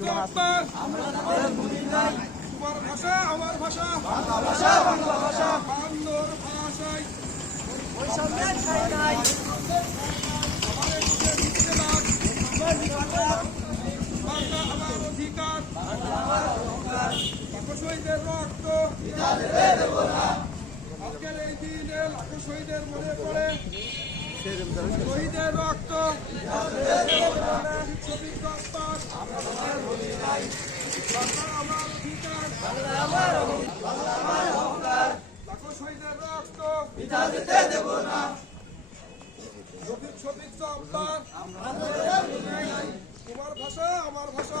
জব্বার তোমার ভাষা আমার ভাষা বাংলোর ভাষায় বাংলা আমার অধিকার। লাখো শহীদের রক্ত আজকের মনে পড়ে শহীদের রক্ত। রক্তার বাংলা আমার লাখো শহীদের রক্ত শফিক শফিক জব্বার তোমার ভাষা, আমার ভাষা।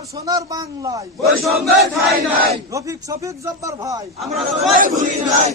আমার সোনার বাংলায়। বৈষম্যের ঠাঁই নাই। রফিক শফিক জব্বার ভাই। আমরা সবাই নাই